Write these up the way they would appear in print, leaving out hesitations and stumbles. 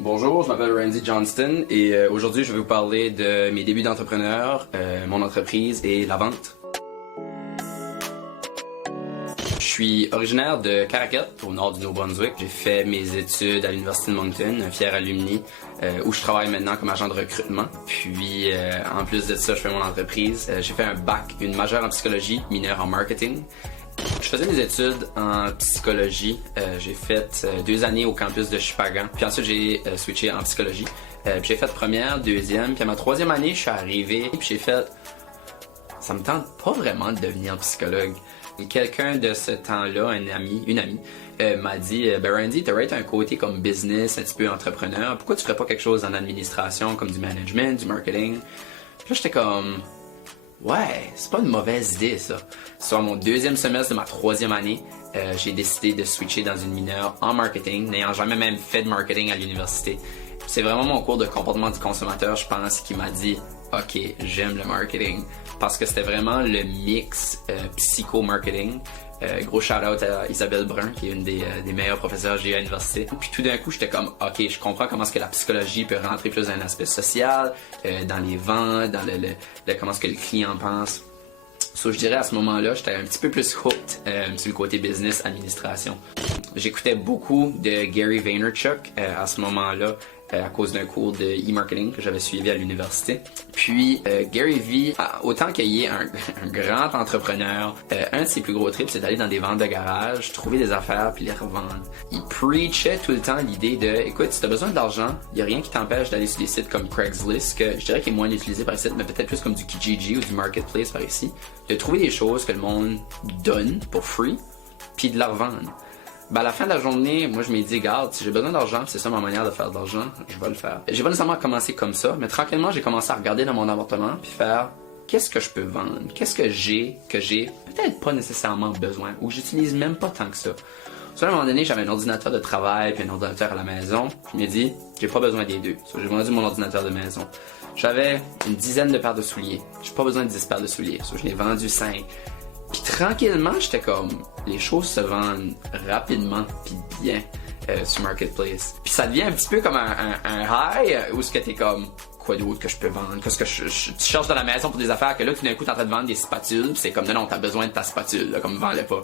Bonjour, je m'appelle Randy Johnston et aujourd'hui je vais vous parler de mes débuts d'entrepreneur, mon entreprise et la vente. Je suis originaire de Caracat, au nord du Nouveau-Brunswick. J'ai fait mes études à l'Université de Moncton, un fier alumni, où je travaille maintenant comme agent de recrutement. Puis, en plus de ça, je fais mon entreprise. J'ai fait un bac, une majeure en psychologie, mineure en marketing. Je faisais mes études en psychologie. J'ai fait 2 années au campus de Chupagan. Puis ensuite, j'ai switché en psychologie. Puis j'ai fait première, deuxième. Puis à ma 3e année, je suis arrivé. Puis j'ai fait... Ça me tente pas vraiment de devenir psychologue. Et quelqu'un de ce temps-là, une amie, m'a dit « Ben Randy, t'aurais été un côté comme business, un petit peu entrepreneur. Pourquoi tu ferais pas quelque chose en administration, comme du management, du marketing? » Puis là, j'étais comme... Ouais, c'est pas une mauvaise idée, ça. Sur mon 2e semestre de ma 3e année, j'ai décidé de switcher dans une mineure en marketing, n'ayant jamais même fait de marketing à l'université. C'est vraiment mon cours de comportement du consommateur, je pense, qui m'a dit « Ok, j'aime le marketing ». Parce que c'était vraiment le mix psycho-marketing. Gros shout-out à Isabelle Brun, qui est une des meilleures professeurs que j'ai eu à l'université. Puis tout d'un coup, j'étais comme, OK, je comprends comment est-ce que la psychologie peut rentrer plus dans un aspect social, dans les ventes, dans comment est-ce que le client pense. So, je dirais à ce moment-là, j'étais un petit peu plus hooked sur le côté business, administration. J'écoutais beaucoup de Gary Vaynerchuk à ce moment-là, à cause d'un cours de e-marketing que j'avais suivi à l'université. Puis Gary V, autant qu'il est un grand entrepreneur, un de ses plus gros trips, c'est d'aller dans des ventes de garage, trouver des affaires puis les revendre. Il preachait tout le temps l'idée de, écoute, si t'as besoin d'argent, il y a rien qui t'empêche d'aller sur des sites comme Craigslist, que je dirais qu'il est moins utilisé par ici, mais peut-être plus comme du Kijiji ou du Marketplace par ici, de trouver des choses que le monde donne pour free, puis de la revendre. Ben à la fin de la journée, moi je me dis, regarde, si j'ai besoin d'argent, c'est ça ma manière de faire de l'argent, je vais le faire. J'ai pas nécessairement commencé comme ça, mais tranquillement j'ai commencé à regarder dans mon appartement puis faire qu'est-ce que je peux vendre, qu'est-ce que j'ai peut-être pas nécessairement besoin ou que j'utilise même pas tant que ça. À un moment donné, j'avais un ordinateur de travail puis un ordinateur à la maison. Je me dis, j'ai pas besoin des deux. So, j'ai vendu mon ordinateur de maison. J'avais une dizaine de paires de souliers. J'ai pas besoin de 10 paires de souliers. So, je l'ai vendu 5. Puis tranquillement, j'étais comme, les choses se vendent rapidement puis bien sur Marketplace. Puis ça devient un petit peu comme un high où ce que t'es comme, quoi d'autre que je peux vendre? Qu'est-ce que tu cherches dans la maison pour des affaires que là, tout d'un coup, t'es en train de vendre des spatules. Puis c'est comme, non, t'as besoin de ta spatule, là, comme vends-le pas.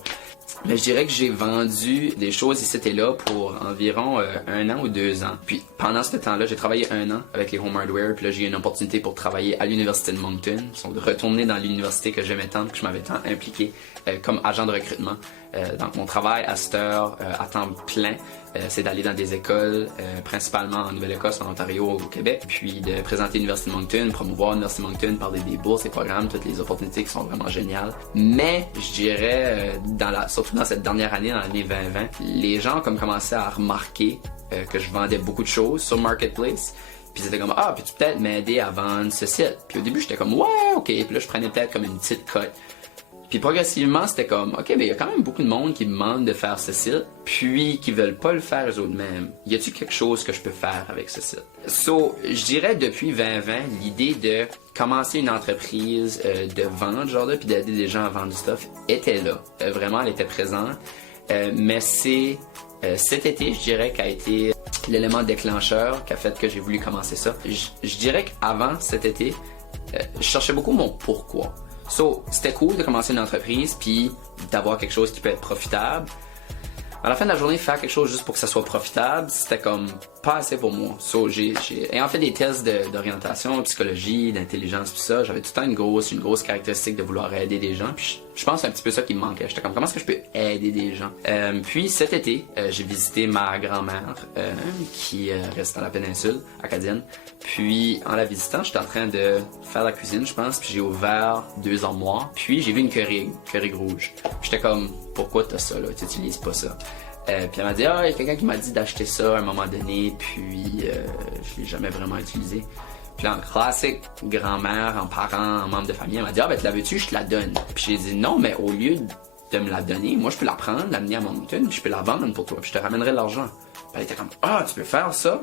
Mais je dirais que j'ai vendu des choses ici et là pour environ 1 an ou 2 ans. Puis pendant ce temps-là, j'ai travaillé 1 an avec les Home Hardware. Puis là, j'ai eu une opportunité pour travailler à l'Université de Moncton. De retourner dans l'université que j'aimais tant, que je m'avais tant impliqué comme agent de recrutement. Donc mon travail à cette heure, à temps plein, c'est d'aller dans des écoles, principalement en Nouvelle-Écosse, en Ontario, au Québec, puis de présenter l'Université de Moncton, promouvoir l'Université de Moncton, parler des bourses, des programmes, toutes les opportunités qui sont vraiment géniales. Mais je dirais, surtout dans cette dernière année, dans l'année 2020, les gens ont comme commencé à remarquer que je vendais beaucoup de choses sur Marketplace. Puis c'était comme, peux-tu peut-être m'aider à vendre ce site? Puis au début, j'étais comme, ouais, ok. Puis là, je prenais peut-être comme une petite cote. Puis progressivement, c'était comme, ok, mais il y a quand même beaucoup de monde qui me demande de faire ce site, puis qui veulent pas le faire eux autres mêmes. Y a-t-il quelque chose que je peux faire avec ce site? So, je dirais depuis 2020, l'idée de commencer une entreprise de vente, genre là, puis d'aider des gens à vendre du stuff, était là. Vraiment, elle était présente. Mais c'est cet été, je dirais, qu'a été l'élément déclencheur qui a fait que j'ai voulu commencer ça. Je dirais qu'avant cet été, je cherchais beaucoup mon pourquoi. So, c'était cool de commencer une entreprise puis d'avoir quelque chose qui peut être profitable. À la fin de la journée, faire quelque chose juste pour que ça soit profitable, c'était comme pas assez pour moi. So, ayant fait des tests d'orientation, psychologie, d'intelligence, tout ça, j'avais tout le temps une grosse caractéristique de vouloir aider des gens. Puis je pense que c'est un petit peu ça qui me manquait. J'étais comme, comment est-ce que je peux aider des gens? Puis cet été, j'ai visité ma grand-mère qui reste dans la péninsule acadienne. Puis en la visitant, j'étais en train de faire la cuisine, je pense. Puis j'ai ouvert 2 armoires. Puis j'ai vu une Keurig rouge. J'étais comme, pourquoi t'as ça là? Tu n'utilises pas ça? Puis elle m'a dit, il y a quelqu'un qui m'a dit d'acheter ça à un moment donné, puis je l'ai jamais vraiment utilisé. Puis là, en classique grand-mère, en parent, en membre de famille, elle m'a dit, tu la veux-tu? Je te la donne. Puis j'ai dit, non, mais au lieu de me la donner, moi je peux la prendre, l'amener à Moncton, puis je peux la vendre pour toi, puis je te ramènerai l'argent. Puis elle était comme, tu peux faire ça?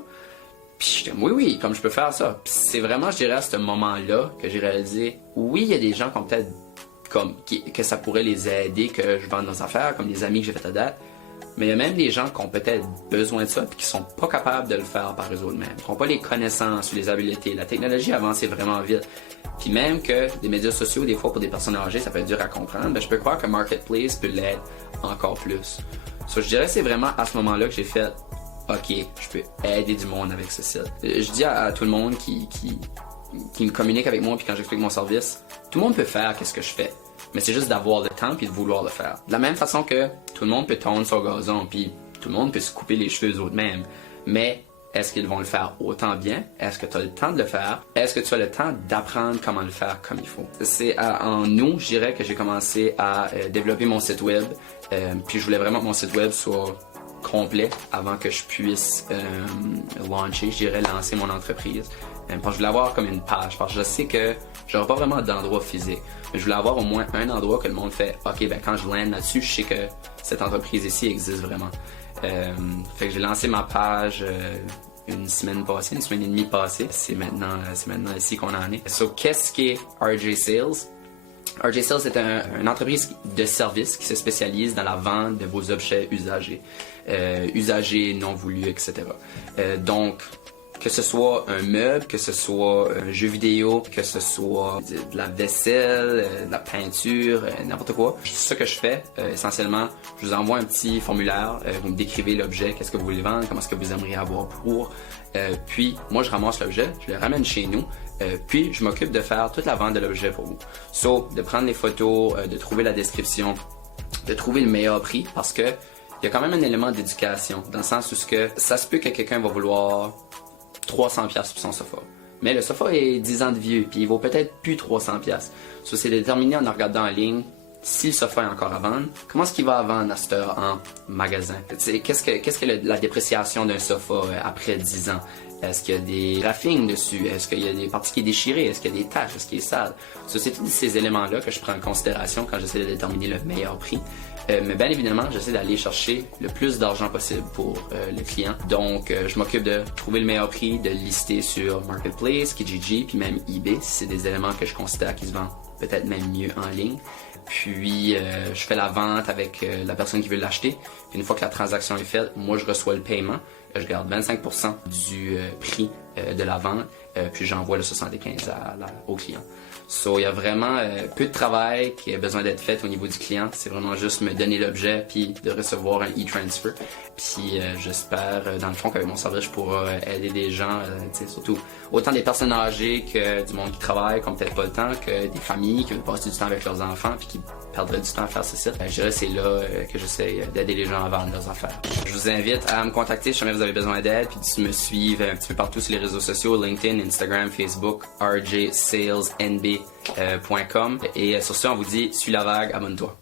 Puis j'étais comme, oui, comme je peux faire ça. Puis c'est vraiment, je dirais, à ce moment-là que j'ai réalisé, oui, il y a des gens qui ont peut-être que ça pourrait les aider, que je vende nos affaires, comme les amis que j'ai fait à date. Mais il y a même des gens qui ont peut-être besoin de ça et qui sont pas capables de le faire par eux-mêmes, qui n'ont pas les connaissances ou les habiletés. La technologie avance vraiment vite. Puis même que des médias sociaux, des fois pour des personnes âgées, ça peut être dur à comprendre, ben, je peux croire que Marketplace peut l'être encore plus. So, je dirais que c'est vraiment à ce moment-là que j'ai fait OK, je peux aider du monde avec ce site. Je dis à tout le monde qui me communique avec moi puis quand j'explique mon service, tout le monde peut faire qu'est-ce que je fais. Mais c'est juste d'avoir le temps puis de vouloir le faire. De la même façon que tout le monde peut tondre son gazon puis tout le monde peut se couper les cheveux eux-mêmes. Mais est-ce qu'ils vont le faire autant bien? Est-ce que tu as le temps de le faire? Est-ce que tu as le temps d'apprendre comment le faire comme il faut? C'est en août, je dirais que j'ai commencé à développer mon site web. Puis je voulais vraiment que mon site web soit complet avant que je puisse launcher, je dirais lancer mon entreprise. Parce que je voulais avoir comme une page, parce que je sais que j'aurai pas vraiment d'endroit physique. Mais je voulais avoir au moins un endroit que le monde fait, OK, ben quand je lande là-dessus, je sais que cette entreprise ici existe vraiment. Fait que j'ai lancé ma page une semaine et demie passée. C'est maintenant ici qu'on en est. So, qu'est-ce qu'est RJ Sales? RJ Sales est une entreprise de service qui se spécialise dans la vente de vos objets usagés, non voulus, etc. Donc, que ce soit un meuble, que ce soit un jeu vidéo, que ce soit de la vaisselle, de la peinture, n'importe quoi. C'est ça que je fais. Essentiellement, je vous envoie un petit formulaire. Vous me décrivez l'objet, qu'est-ce que vous voulez vendre, comment est-ce que vous aimeriez avoir pour. Puis, moi, je ramasse l'objet, je le ramène chez nous. Puis, je m'occupe de faire toute la vente de l'objet pour vous. So, de prendre les photos, de trouver la description, de trouver le meilleur prix parce que il y a quand même un élément d'éducation dans le sens où ça se peut que quelqu'un va vouloir 300$ pour son sofa. Mais le sofa est 10 ans de vieux, puis il vaut peut-être plus 300$. So, c'est déterminé en regardant en ligne si le sofa est encore à vendre, comment est-ce qu'il va à vendre à cette heure en magasin. Qu'est-ce que la dépréciation d'un sofa après 10 ans? Est-ce qu'il y a des raffines dessus? Est-ce qu'il y a des parties qui sont déchirées? Est-ce qu'il y a des taches? Est-ce qu'il est sale? So, c'est tous ces éléments-là que je prends en considération quand j'essaie de déterminer le meilleur prix. Mais bien évidemment, j'essaie d'aller chercher le plus d'argent possible pour le client. Donc, je m'occupe de trouver le meilleur prix, de le lister sur Marketplace, Kijiji, puis même eBay, si c'est des éléments que je considère qui se vendent peut-être même mieux en ligne. Puis, je fais la vente avec la personne qui veut l'acheter. Puis, une fois que la transaction est faite, moi, je reçois le paiement. Je garde 25% du prix de la vente, puis j'envoie le 75$ au client. So, il y a vraiment peu de travail qui a besoin d'être fait au niveau du client. C'est vraiment juste me donner l'objet puis de recevoir un e-transfer. Puis j'espère, dans le fond, qu'avec mon service, je pourrai aider des gens, surtout autant des personnes âgées que du monde qui travaille, qui n'ont peut-être pas le temps, que des familles qui veulent passer du temps avec leurs enfants puis qui perdraient du temps à faire ce site. Je dirais c'est là que j'essaie d'aider les gens à vendre leurs affaires. Je vous invite à me contacter si jamais vous avez besoin d'aide puis de me suivre un petit peu partout sur les réseaux sociaux, LinkedIn, Instagram, Facebook, rjsalesnb.com. Et sur ce, on vous dit, suis la vague, abonne-toi.